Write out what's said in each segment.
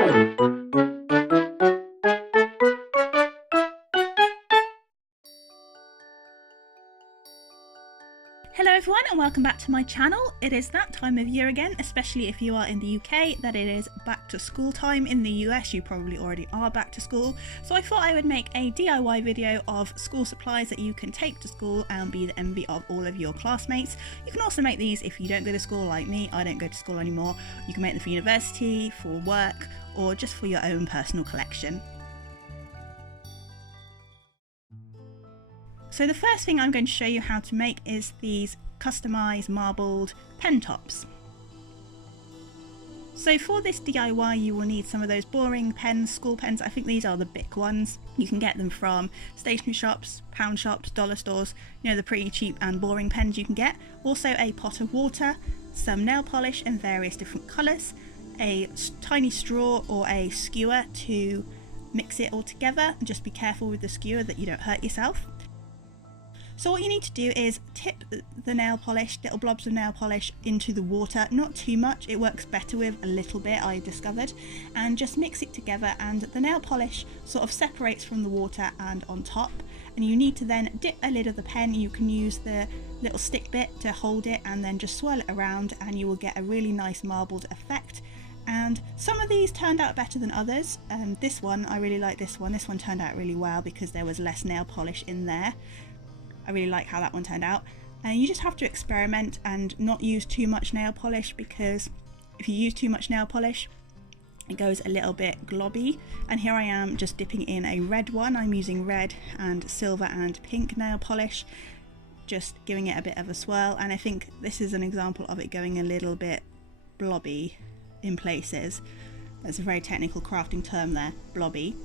Hello everyone and welcome back to my channel. It is that time of year again, especially if you are in the UK, that it is back to school time. In the US you probably already are back to school, so I thought I would make a DIY video of school supplies that you can take to school and be the envy of all of your classmates. You can also make these if you don't go to school like me. I don't go to school anymore. You can make them for university, for work, or just for your own personal collection. So the first thing I'm going to show you how to make is these customized marbled pen tops. So for this DIY you will need some of those boring pens, school pens. I think these are the Bic ones. You can get them from stationery shops, pound shops, dollar stores, you know, the pretty cheap and boring pens you can get. Also a pot of water, some nail polish in various different colours, a tiny straw or a skewer to mix it all together, and just be careful with the skewer that you don't hurt yourself. So what you need to do is tip the nail polish, little blobs of nail polish, into the water, not too much, it works better with a little bit, I discovered, and just mix it together, and the nail polish sort of separates from the water and on top, and you need to then dip a lid of the pen. You can use the little stick bit to hold it and then just swirl it around and you will get a really nice marbled effect. And some of these turned out better than others. This one, I really like this one. This one turned out really well because there was less nail polish in there. I really like how that one turned out. And you just have to experiment and not use too much nail polish, because if you use too much nail polish it goes a little bit globby. And here I am just dipping in a red one. I'm using red and silver and pink nail polish, just giving it a bit of a swirl, and I think this is an example of it going a little bit blobby in places. That's a very technical crafting term there, blobby.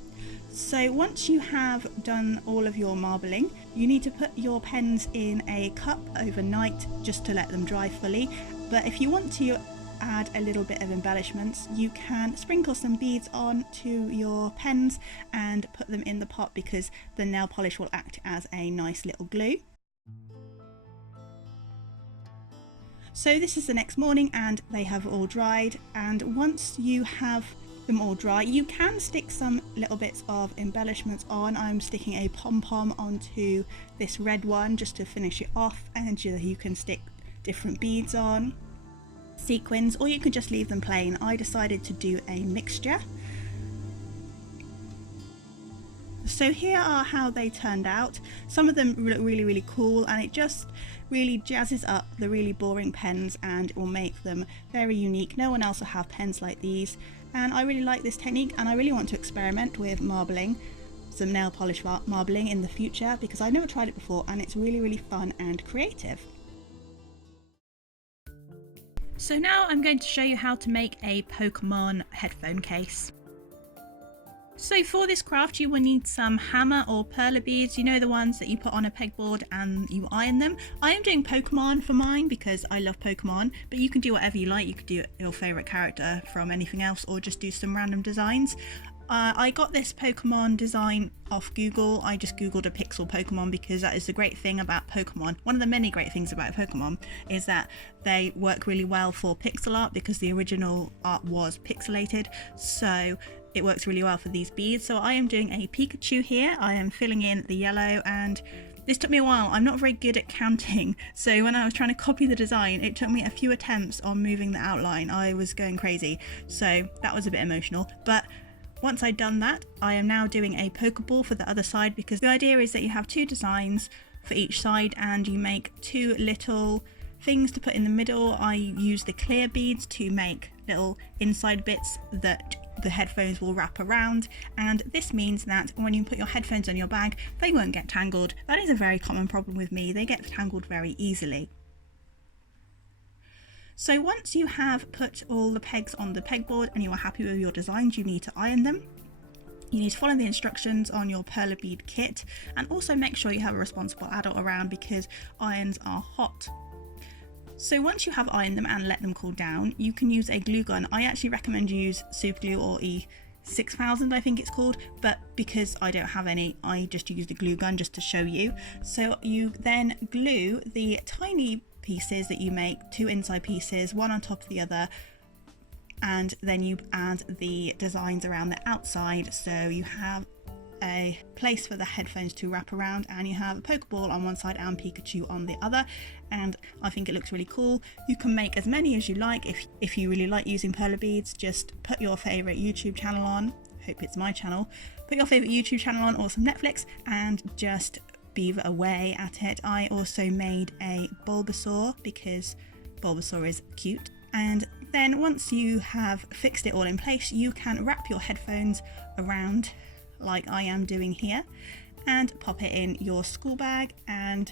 So once you have done all of your marbling, you need to put your pens in a cup overnight just to let them dry fully. But if you want to add a little bit of embellishments, you can sprinkle some beads on to your pens and put them in the pot, because the nail polish will act as a nice little glue. So this is the next morning and they have all dried, and once you have them all dry, you can stick some little bits of embellishments on. I'm sticking a pom-pom onto this red one just to finish it off, and you can stick different beads on, sequins, or you could just leave them plain. I decided to do a mixture. So here are how they turned out. Some of them look really cool, and it just really jazzes up the really boring pens and it will make them very unique. No one else will have pens like these, and I really like this technique, and I really want to experiment with marbling, some nail polish marbling in the future, because I've never tried it before and it's really fun and creative. So now I'm going to show you how to make a Pokemon headphone case. So for this craft you will need some hammer or perler beads, you know, the ones that you put on a pegboard and you iron them. I am doing Pokemon for mine because I love Pokemon, but you can do whatever you like. You could do your favourite character from anything else, or just do some random designs. I got this Pokemon design off Google. I just googled a pixel Pokemon because that is the great thing about Pokemon. One of the many great things about Pokemon is that they work really well for pixel art, because the original art was pixelated, so it works really well for these beads. So I am doing a Pikachu here. I am filling in the yellow, and this took me a while. I'm not very good at counting, so when I was trying to copy the design it took me a few attempts on moving the outline. I was going crazy, so that was a bit emotional. But once I'd done that, I am now doing a Pokeball for the other side, because the idea is that you have two designs for each side and you make two little things to put in the middle. I use the clear beads to make little inside bits that the headphones will wrap around, and this means that when you put your headphones on your bag they won't get tangled. That is a very common problem with me, they get tangled very easily. So once you have put all the pegs on the pegboard and you are happy with your designs, you need to iron them. You need to follow the instructions on your perler bead kit, and also make sure you have a responsible adult around because irons are hot. So once you have ironed them and let them cool down, you can use a glue gun. I actually recommend you use Super Glue or E6000 I think it's called, but because I don't have any, I just used a glue gun just to show you. So you then glue the tiny pieces that you make, two inside pieces, one on top of the other, and then you add the designs around the outside, so you have a place for the headphones to wrap around, and you have a Pokeball on one side and Pikachu on the other, and I think it looks really cool. You can make as many as you like. If you really like using perler beads, just put your favourite YouTube channel on, hope it's my channel, put your favourite YouTube channel on or some Netflix and just beaver away at it. I also made a Bulbasaur because Bulbasaur is cute, and then once you have fixed it all in place, you can wrap your headphones around like I am doing here and pop it in your school bag, and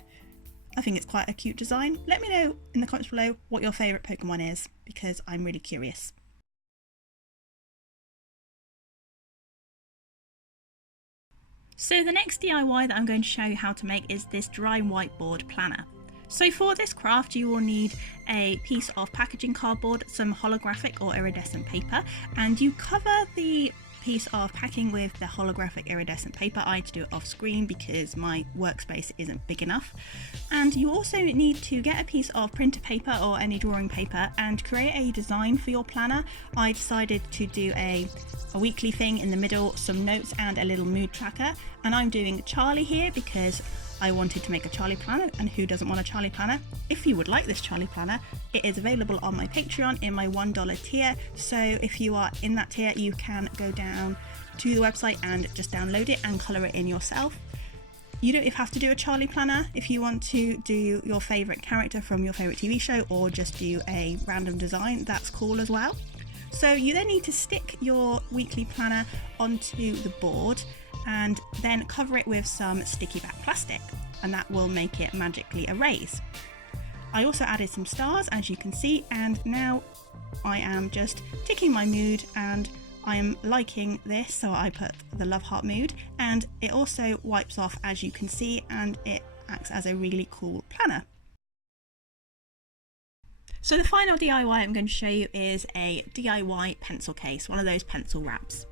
I think it's quite a cute design. Let me know in the comments below what your favourite Pokemon is, because I'm really curious. So the next DIY that I'm going to show you how to make is this dry whiteboard planner. So for this craft you will need a piece of packaging cardboard, some holographic or iridescent paper, and you cover the piece of packing with the holographic iridescent paper. I had to do it off screen because my workspace isn't big enough. And you also need to get a piece of printer paper or any drawing paper and create a design for your planner. I decided to do a weekly thing in the middle, some notes and a little mood tracker, and I'm doing Charlie here because I wanted to make a Charlie planner, and who doesn't want a Charlie planner? If you would like this Charlie planner, it is available on my Patreon in my $1 tier, so if you are in that tier you can go down to the website and just download it and colour it in yourself. You don't have to do a Charlie planner. If you want to do your favourite character from your favourite TV show or just do a random design, that's cool as well. So you then need to stick your weekly planner onto the board and then cover it with some sticky back plastic, and that will make it magically erase. I also added some stars, as you can see, and now I am just ticking my mood and I am liking this, so I put the love heart mood, and it also wipes off, as you can see, and it acts as a really cool planner. So the final DIY I'm going to show you is a DIY pencil case, one of those pencil wraps.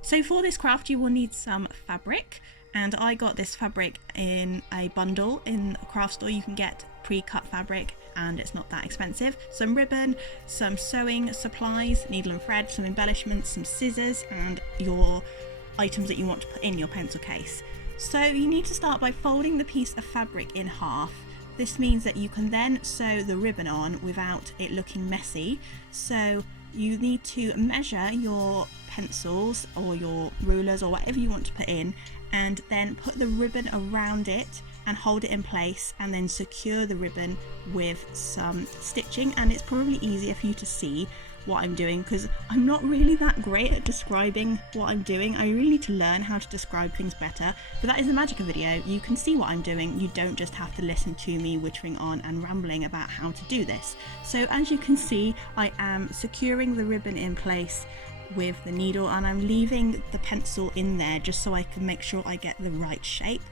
So for this craft you will need some fabric, and I got this fabric in a bundle. In a craft store you can get pre-cut fabric and it's not that expensive. Some ribbon, some sewing supplies, needle and thread, some embellishments, some scissors, and your items that you want to put in your pencil case. So you need to start by folding the piece of fabric in half. This means that you can then sew the ribbon on without it looking messy. So you need to measure your pencils or your rulers or whatever you want to put in, and then put the ribbon around it and hold it in place, and then secure the ribbon with some stitching. And it's probably easier for you to see what I'm doing because I'm not really that great at describing what I'm doing. I really need to learn how to describe things better, but that is the magic of video. You can see what I'm doing, you don't just have to listen to me wittering on and rambling about how to do this. So as you can see, I am securing the ribbon in place with the needle, and I'm leaving the pencil in there just so I can make sure I get the right shape.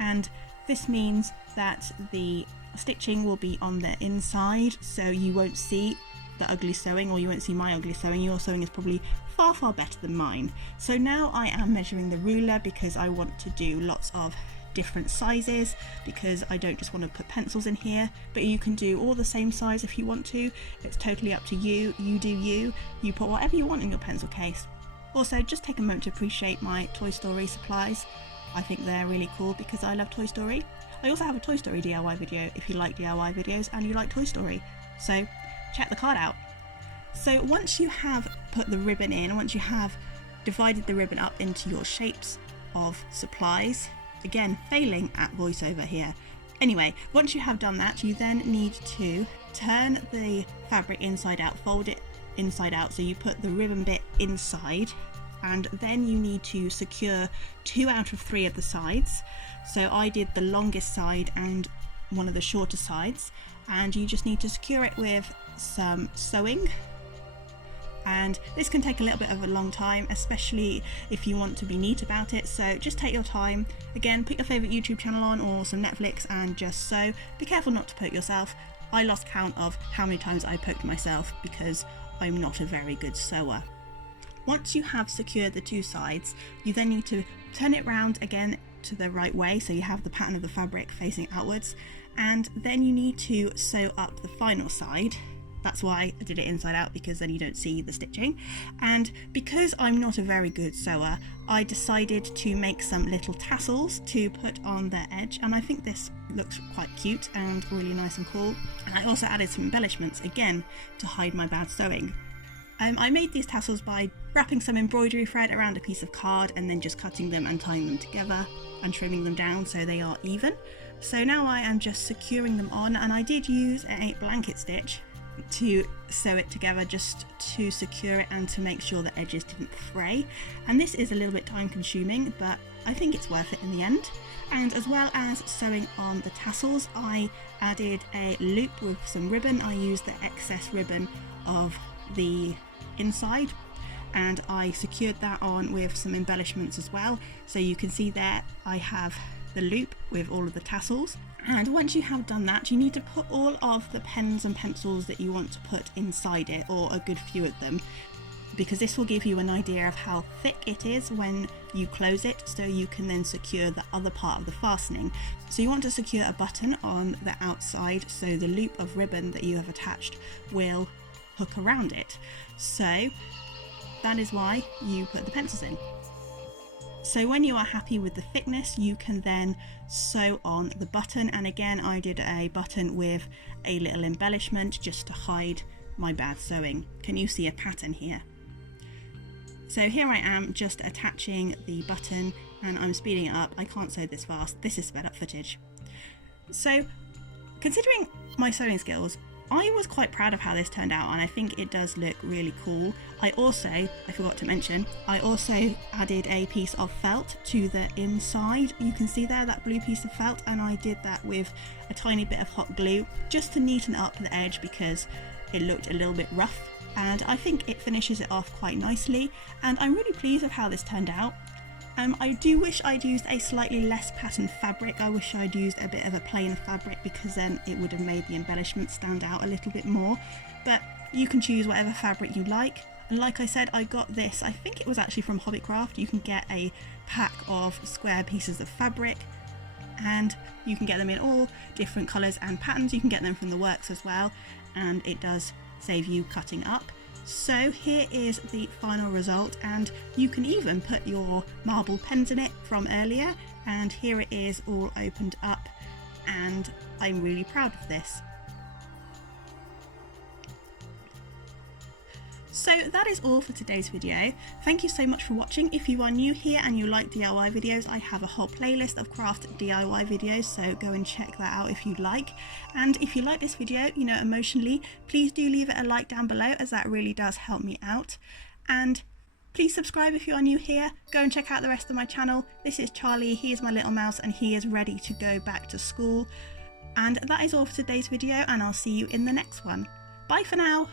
And this means that the stitching will be on the inside, so you won't see the ugly sewing, or you won't see my ugly sewing. Your sewing is probably far better than mine. So now I am measuring the ruler because I want to do lots of different sizes, because I don't just want to put pencils in here, but you can do all the same size if you want to. It's totally up to you. You do you. You put whatever you want in your pencil case. Also, just take a moment to appreciate my Toy Story supplies. I think they're really cool because I love Toy Story. I also have a Toy Story DIY video if you like DIY videos and you like Toy Story. So check the card out. So once you have put the ribbon in, once you have divided the ribbon up into your shapes of supplies, again failing at voiceover here. Anyway, once you have done that, you then need to turn the fabric inside out, fold it inside out, so you put the ribbon bit inside, and then you need to secure 2 out of 3 of the sides. So I did the longest side and one of the shorter sides, and you just need to secure it with some sewing. And this can take a little bit of a long time, especially if you want to be neat about it, so just take your time. Again, put your favourite YouTube channel on or some Netflix and just sew. Be careful not to poke yourself. I lost count of how many times I poked myself because I'm not a very good sewer. Once you have secured the 2 sides, you then need to turn it round again to the right way, so you have the pattern of the fabric facing outwards, and then you need to sew up the final side. That's why I did it inside out, because then you don't see the stitching. And because I'm not a very good sewer, I decided to make some little tassels to put on the edge, and I think this looks quite cute and really nice and cool. And I also added some embellishments, again, to hide my bad sewing. I made these tassels by wrapping some embroidery thread around a piece of card and then just cutting them and tying them together and trimming them down so they are even. So now I am just securing them on, and I did use a blanket stitch to sew it together just to secure it and to make sure the edges didn't fray. And this is a little bit time consuming, but I think it's worth it in the end. And as well as sewing on the tassels, I added a loop with some ribbon. I used the excess ribbon of the inside and I secured that on with some embellishments as well. So you can see there I have the loop with all of the tassels. And once you have done that, you need to put all of the pens and pencils that you want to put inside it, or a good few of them, because this will give you an idea of how thick it is when you close it, so you can then secure the other part of the fastening. So you want to secure a button on the outside so the loop of ribbon that you have attached will hook around it. So that is why you put the pencils in. So when you are happy with the thickness, you can then sew on the button. And again, I did a button with a little embellishment just to hide my bad sewing. Can you see a pattern here? So here I am just attaching the button, and I'm speeding it up. I can't sew this fast. This is sped up footage. So considering my sewing skills, I was quite proud of how this turned out, and I think it does look really cool. I forgot to mention, I also added a piece of felt to the inside. You can see there that blue piece of felt, and I did that with a tiny bit of hot glue just to neaten up the edge because it looked a little bit rough, and I think it finishes it off quite nicely, and I'm really pleased with how this turned out. I do wish I'd used a slightly less patterned fabric. I wish I'd used a bit of a plain fabric, because then it would have made the embellishment stand out a little bit more. But you can choose whatever fabric you like. And like I said, I got this, I think it was actually from Hobbycraft. You can get a pack of square pieces of fabric, and you can get them in all different colours and patterns. You can get them from the works as well, and it does save you cutting up. So here is the final result, and you can even put your marble pens in it from earlier, and here it is all opened up, and I'm really proud of this. So that is all for today's video. Thank you so much for watching. If you are new here and you like DIY videos, I have a whole playlist of craft DIY videos, so go and check that out if you'd like. And if you like this video, emotionally, please do leave it a like down below, as that really does help me out. And please subscribe if you are new here. Go and check out the rest of my channel. This is Charlie, he is my little mouse, and he is ready to go back to school. And that is all for today's video, and I'll see you in the next one. Bye for now.